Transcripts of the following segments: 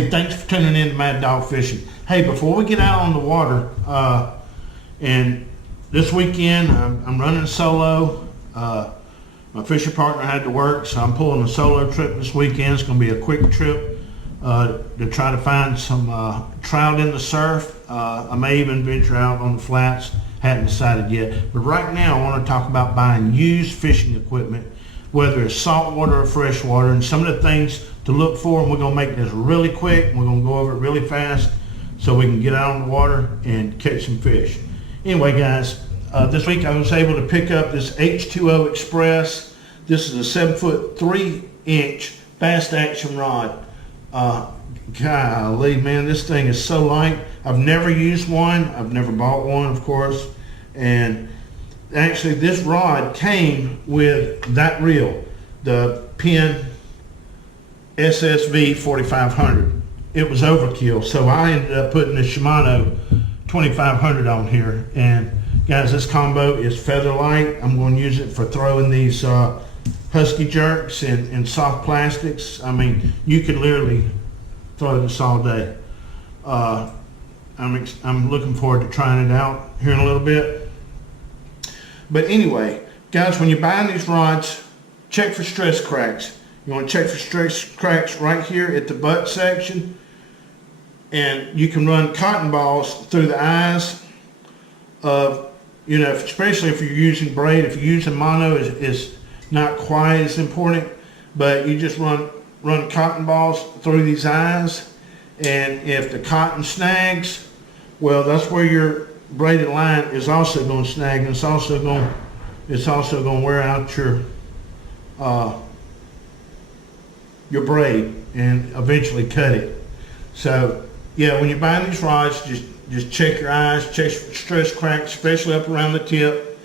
Hey, thanks for tuning in to Mad Dog Fishing. Hey, before we get out on the water, and this weekend I'm running solo. My fishing partner had to work, so I'm pulling a solo trip this weekend. It's going to be a quick trip to try to find some trout in the surf. I may even venture out on the flats. Hadn't decided yet. But right now I want to talk about buying used fishing equipment, whether it's saltwater or freshwater, and some of the things to look for. And we're going to make this really quick. We're going to go over it really fast so we can get out on the water and catch some fish. Anyway, guys, this week I was able to pick up this H2O Express. This is a 7-foot 3-inch fast action rod. Golly, man, this thing is so light. I've never used one. I've never bought one, of course. And actually, this rod came with that reel, the Penn SSV 4500. It was overkill, so I ended up putting the Shimano 2500 on here. And guys, this combo is feather light. I'm going to use it for throwing these husky jerks and soft plastics. I mean, you can literally throw this all day. I'm looking forward to trying it out here in a little bit. But anyway, guys, when you're buying these rods, check for stress cracks. You want to check for stress cracks right here at the butt section. And you can run cotton balls through the eyes of, you know, especially if you're using braid. If you're using mono, it's not quite as important, but you just run cotton balls through these eyes. And if the cotton snags, well, that's where your braided line is also going to snag, and it's also going to wear out your braid and eventually cut it. So yeah, when you're buying these rods, just check your eyes, check for stress cracks, especially up around the tip.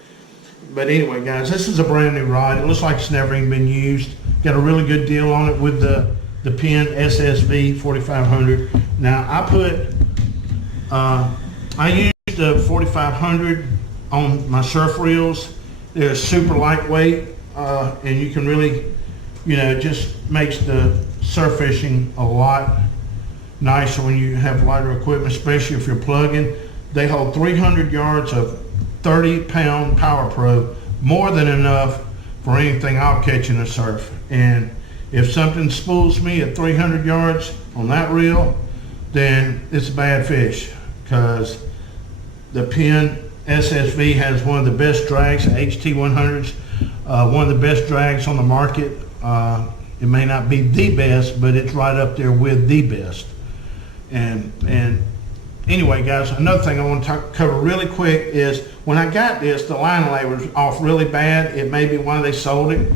But anyway, guys, this is a brand new rod. It looks like it's never even been used. Got a really good deal on it with the Penn SSV 4500. Now I used the 4500 on my surf reels. They're super lightweight, and you can really, you know, it just makes the surf fishing a lot nicer when you have lighter equipment, especially if you're plugging. They hold 300 yards of 30-pound Power Pro, more than enough for anything I'll catch in the surf. And if something spools me at 300 yards on that reel, then it's a bad fish, because the Penn SSV has one of the best drags, HT100s, one of the best drags on the market. It may not be the best, but it's right up there with the best. And anyway, guys, another thing I want to cover really quick is when I got this, the line lay was off really bad. It may be why they sold it,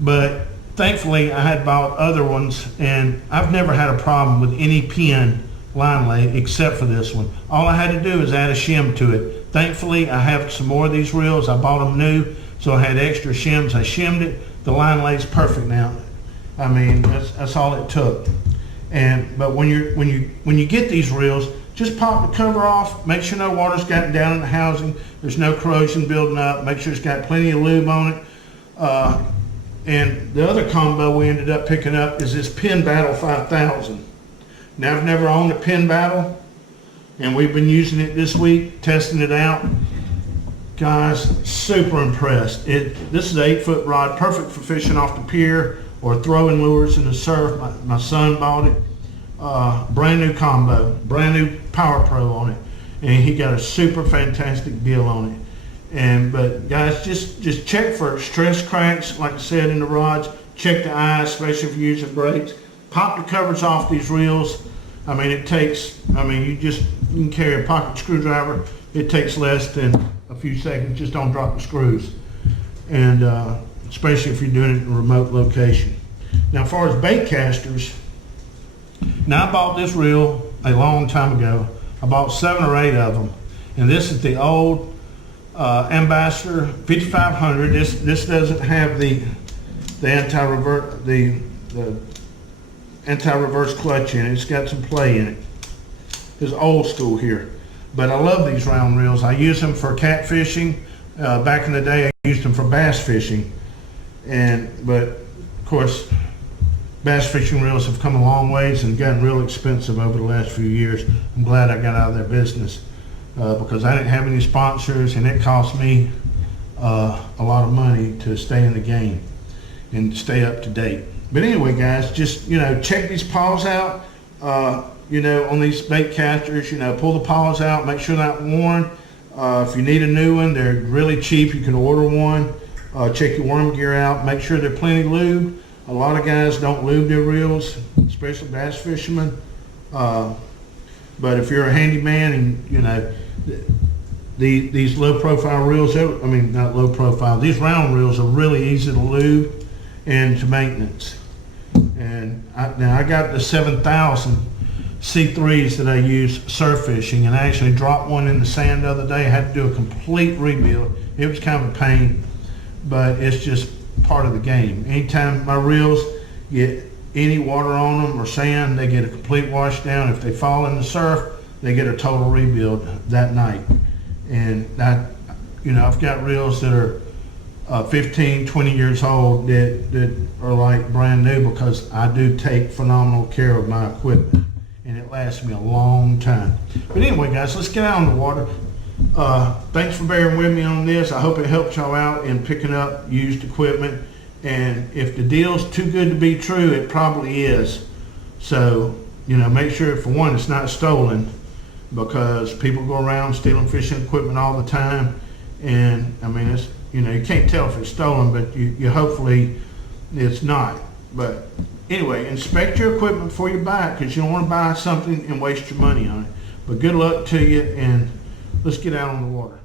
but thankfully I had bought other ones, and I've never had a problem with any Penn line lay except for this one. All I had to do is add a shim to it. Thankfully, I have some more of these reels. I bought them new, so I had extra shims. I shimmed it. The line lay's perfect now. I mean, that's all it took. But when you get these reels, just pop the cover off. Make sure no water's gotten down in the housing. There's no corrosion building up. Make sure it's got plenty of lube on it. And the other combo we ended up picking up is this Penn Battle 5000. Now, I've never owned a Penn Battle, and we've been using it this week, testing it out. Guys, super impressed. This is an 8-foot rod, perfect for fishing off the pier or throwing lures in the surf. My son bought it. Brand new combo, brand new Power Pro on it, and he got a super fantastic deal on it. But guys, just check for stress cracks, like I said, in the rods. Check the eyes, especially if you're using braids. Pop the covers off these reels. I mean, you can carry a pocket screwdriver. It takes less than a few seconds. Just don't drop the screws. And especially if you're doing it in a remote location. Now, as far as bait casters, now I bought this reel a long time ago. I bought 7 or 8 of them. And this is the old Ambassador 5500. This doesn't have the anti-reverse clutch in it. It's got some play in it. It's old school here. But I love these round reels. I use them for cat fishing. Back in the day, I used them for bass fishing. But of course, bass fishing reels have come a long ways and gotten real expensive over the last few years. I'm glad I got out of their business because I didn't have any sponsors, and it cost me a lot of money to stay in the game and stay up to date. But anyway, guys, just, check these paws out, on these bait casters. Pull the paws out, make sure they're not worn. If you need a new one, they're really cheap. You can order one. Check your worm gear out. Make sure they're plenty lubed. A lot of guys don't lube their reels, especially bass fishermen. But if you're a handyman and, these low profile reels, not low profile, these round reels are really easy to lube and to maintenance. And now I got the 7,000 C3s that I use surf fishing, and I actually dropped one in the sand the other day. I had to do a complete rebuild. It was kind of a pain, but it's just part of the game. Anytime my reels get any water on them or sand, they get a complete wash down. If they fall in the surf, they get a total rebuild that night. And I've got reels that are 15, 20 years old that are like brand new because I do take phenomenal care of my equipment, and it lasts me a long time. But anyway, guys, let's get out on the water. Thanks for bearing with me on this. I hope it helped y'all out in picking up used equipment. And if the deal's too good to be true, it probably is. So, make sure, for one, it's not stolen, because people go around stealing fishing equipment all the time. And it's, you can't tell if it's stolen, but you hopefully it's not. But anyway, inspect your equipment before you buy it, because you don't want to buy something and waste your money on it. But good luck to you, and let's get out on the water.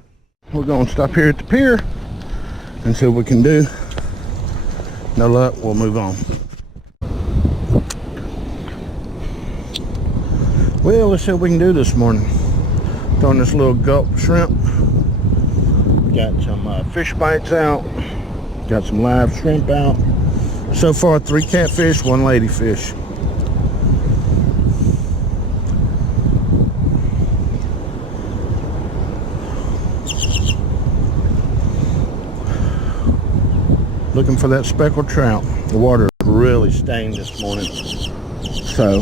We're going to stop here at the pier and see what we can do. No luck, we'll move on. Well, let's see what we can do this morning. Throwing this little gulp shrimp. Got some fish bites out. Got some live shrimp out. So far, 3 catfish, 1 ladyfish. Looking for that speckled trout. The water is really stained this morning, so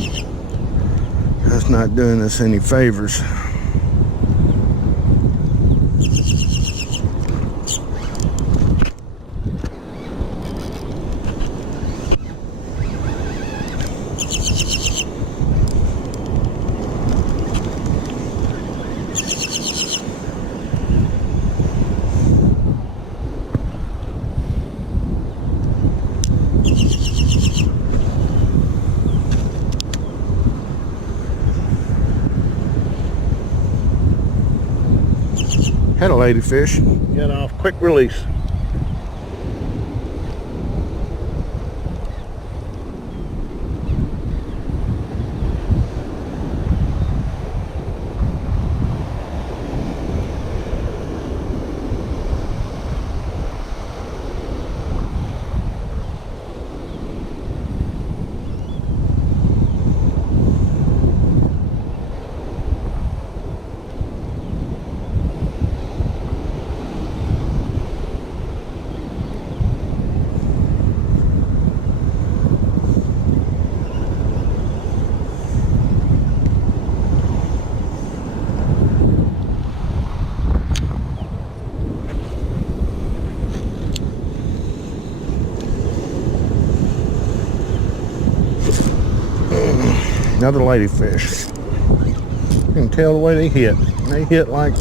that's not doing us any favors. Had a ladyfish. Get off, quick release. Another ladyfish. You can tell the way they hit. They hit like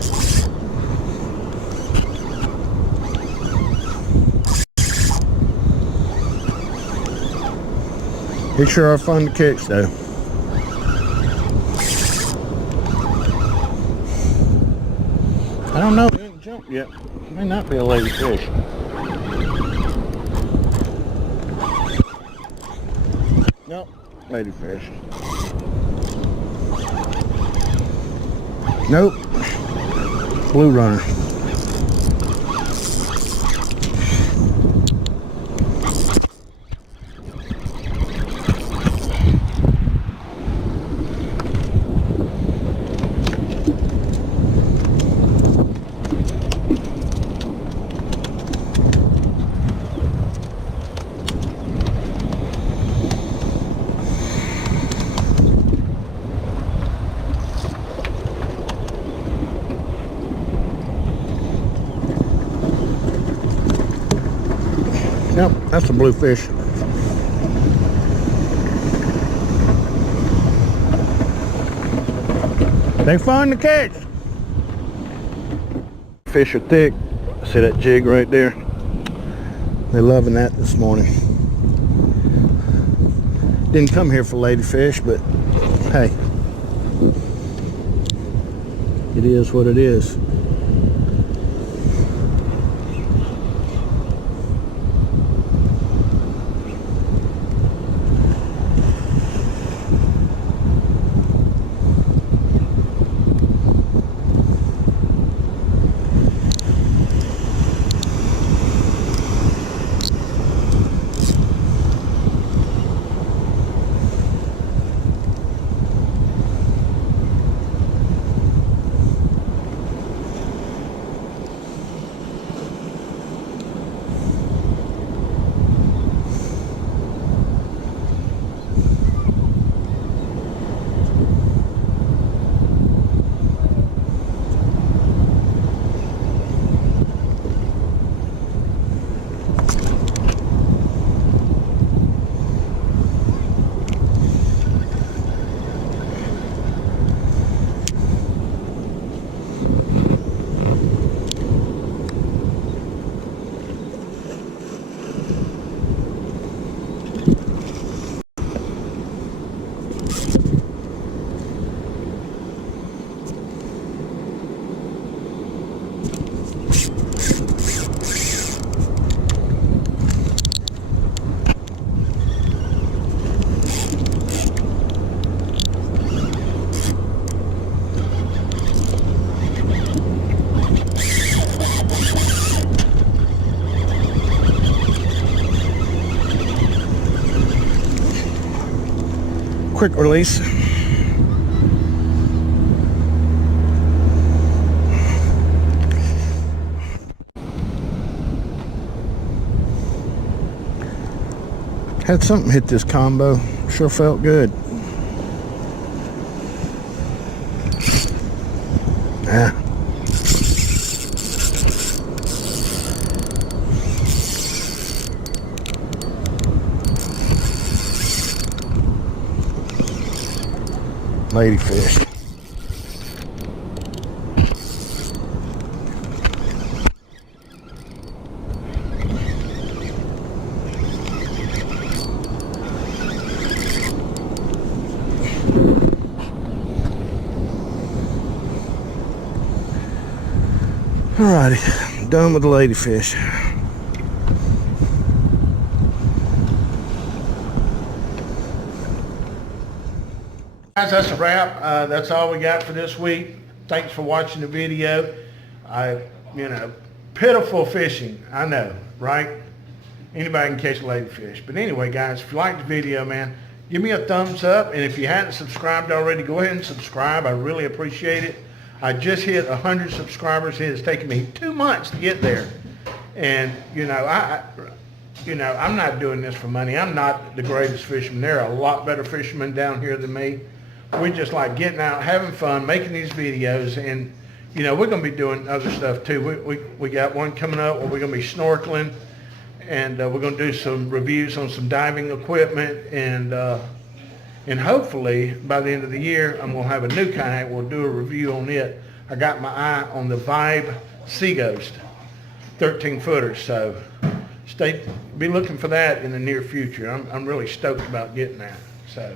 they sure are fun to catch though. I don't know, it didn't jump yet. It may not be a ladyfish. Nope, ladyfish. Nope, blue runner. Yep, that's a bluefish. They fun to catch. Fish are thick. See that jig right there? They're loving that this morning. Didn't come here for ladyfish, but hey, it is what it is. Quick release. Had something hit this combo. Sure felt good. Ah. Ladyfish. Alrighty, done with the ladyfish. Guys, that's a wrap. That's all we got for this week. Thanks for watching the video. Pitiful fishing, I know, right? Anybody can catch a ladyfish. But anyway, guys, if you liked the video, man, give me a thumbs up. And if you hadn't subscribed already, go ahead and subscribe. I really appreciate it. I just hit 100 subscribers. It has taken me 2 months to get there. And, I'm not doing this for money. I'm not the greatest fisherman. There are a lot better fishermen down here than me. We just like getting out, having fun, making these videos, and we're going to be doing other stuff too. We got one coming up where we're going to be snorkeling, and we're going to do some reviews on some diving equipment, and hopefully by the end of the year I'm going to have a new kayak. We'll do a review on it. I got my eye on the Vibe Sea Ghost 13 footers, so be looking for that in the near future. I'm really stoked about getting that. So